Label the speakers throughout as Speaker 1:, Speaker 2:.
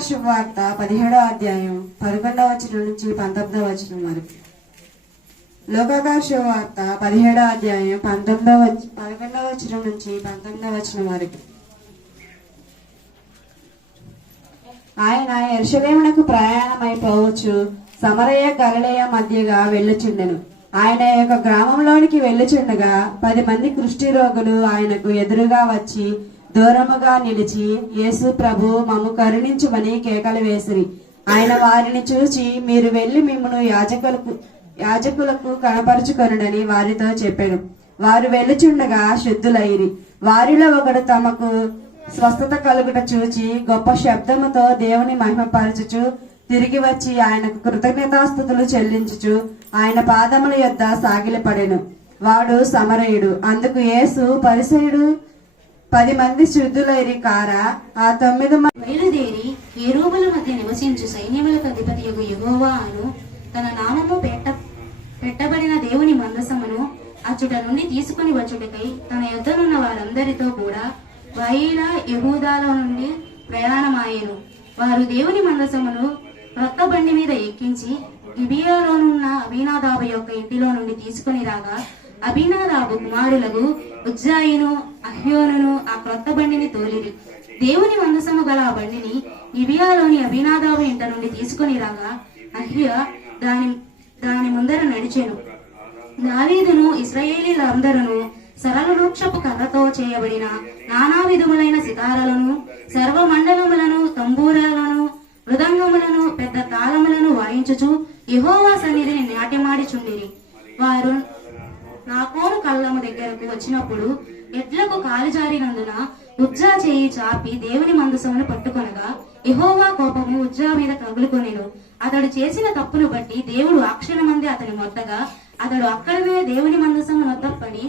Speaker 1: లోకగారి శుభవార్త పదిహేడో అధ్యాయం పదకొండవ వచనం నుంచి పంతొమ్మిదవ వచనం వరకు. లోకగారి శుభవార్త పదిహేడో అధ్యాయం పంతొమ్మిదవ పదకొండవ వచనం నుంచి పంతొమ్మిదవ వచనం వరకు. ఆయన ఎరుషలేమునకు ప్రయాణమైపోవచ్చు సమరయ గలలయ మధ్యగా వెళ్ళుచుండెను. ఆయన యొక్క గ్రామంలోనికి వెళ్ళుచుండగా పది మంది కుష్టి రోగులు ఆయనకు ఎదురుగా వచ్చి దూరముగా నిలిచి యేసు ప్రభు మమ్ము కరుణించుమని కేకలు వేసిరి. ఆయన వారిని చూచి మీరు వెళ్ళి మిమ్మను యాజకులకు యాజకులకు కనపరుచుకొనుడని వారితో చెప్పాడు వారు వెళ్ళుచుండగా శుద్ధులైరి. వారిలో ఒకడు తమకు స్వస్థత కలుగుట చూచి గొప్ప శబ్దముతో దేవుని మహిమపరచుచు తిరిగి వచ్చి ఆయనకు కృతజ్ఞతాస్థుతులు చెల్లించుచు ఆయన పాదముల యొద్ద సాగిలపడెను. వాడు సమరయుడు. అందుకు యేసు పరిసయుడు పది మంది శుద్ధులైరి కారా ఆ తొమ్మిది
Speaker 2: బయలుదేరి ఏరోబుల మధ్య నివసించు సైన్యములకు అధిపతి యొక్క యుగోవా అను తన నామము పెట్ట పెట్టబడిన దేవుని మందసమును అచ్చుట నుండి తీసుకుని వచ్చుటకై తన యుద్ధనున్న వారందరితో కూడా బయల యహూదాల నుండి ప్రయాణమాయను. వారు దేవుని మందసమును రొక్క బండి మీద ఎక్కించి గిబియాలోనున్న అభినాదాబు యొక్క ఇంటిలో నుండి తీసుకుని రాగా అభినాదాబు కుమారులకు ఉజ్జాయిను అహ్యోనును ఆ క్రొత్త బండిని తోలిరి. దేవుని మందసము గల ఆ బండిని ఇబియాలోని అభినాదాబు ఇంట నుండి తీసుకుని రాగా అహ్య దాని దాని ముందర నడిచెను. దావీదును ఇస్రాయేలీలందరూ సరళ వృక్షపు కర్రతో చేయబడిన నానా విధములైన సితారలను సర్వమండలములను తంబూరాలను మృదంగములను పెద్ద తాళములను వాయించుచు యహోవా సన్నిధిని నాట్యమాడిచుండిరి. వారు నాకోరు కళ్ళము దగ్గరకు వచ్చినప్పుడు ఎడ్లకు కాలు జారినందున ఉజ్జా చేయి చాపి దేవుని మందసమును పట్టుకొనగా యెహోవా కోపము ఉజ్జా మీద కగులుకొనిను. అతడు చేసిన తప్పును బట్టి దేవుడు ఆ క్షణమంది అతని మొత్తగా అతడు అక్కడనే దేవుని మందసము వద్ద పడి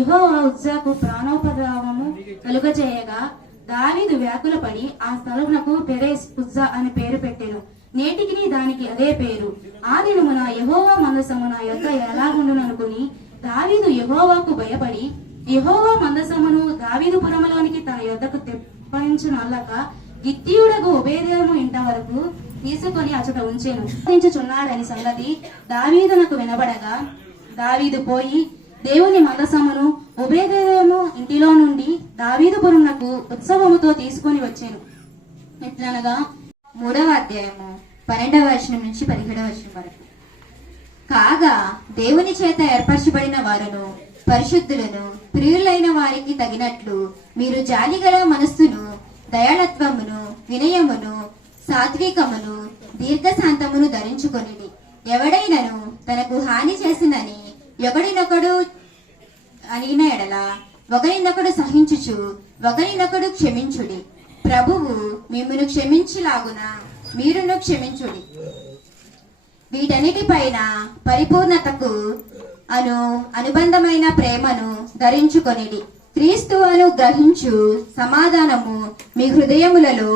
Speaker 2: ఇహోవా ఉజ్జాకు ప్రాణోపద్రావము కలుగజేయగా దావీదు వ్యాకుల పడి ఆ స్థలమునకు పెరేస్ ఉజ్జా అని పేరు పెట్టెను. నేటికి దానికి అదే పేరు. ఆ దినమున యహోవా మందసమున యొక్క ఎలాగుండుననుకుని దావీదు యహోవాకు భయపడి యహోవా మందసమును దావీదు పురములోనికి తన యొద్దకు తెప్పించునల్లక గిత్తీయుడకు ఉపేదము ఇంట వరకు తీసుకొని అచట ఉంచెను. ఉంచుచున్నాడని సంగతి దావీదునకు వినబడగా దావీదు పోయి దేవుని మందసమును ఉభయదేవము ఇంటిలో నుండి దావీదుపురమునకు ఉత్సవముతో తీసుకొని వచ్చాను. ఎట్లనగా
Speaker 3: మూడవ అధ్యాయము పన్నెండవ వచనం నుంచి పదిహేడవ వచనం వరకు. కాగా దేవుని చేత ఏర్పరచబడిన వారును పరిశుద్ధులను ప్రియులైన వారికి తగినట్లు మీరు జాలిగల మనస్సును దయాళత్వమును వినయమును సాత్వికమును దీర్ఘశాంతమును ధరించుకొని ఎవడైనను తనకు హాని చేసినని ఒకడినొకడు అడిగిన ఎడల ఒకరినొకడు సహించుచు ఒకరినొకడు క్షమించుడి. ప్రభువు మిమ్మను క్షమించులాగున మీరును క్షమించుడి. వీటన్నిటిపైన పరిపూర్ణతకు అను అనుబంధమైన ప్రేమను ధరించుకొనిడి. క్రీస్తు అను గ్రహించు సమాధానము మీ హృదయములలో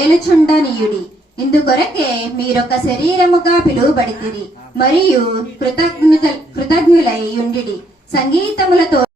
Speaker 3: ఏలుచుండనీయుడి. ఇందుకొరకే మీరొక శరీరముగా పిలువబడితిరి మరియు కృతజ్ఞత కృతజ్ఞులై ఉండి సంగీతములతో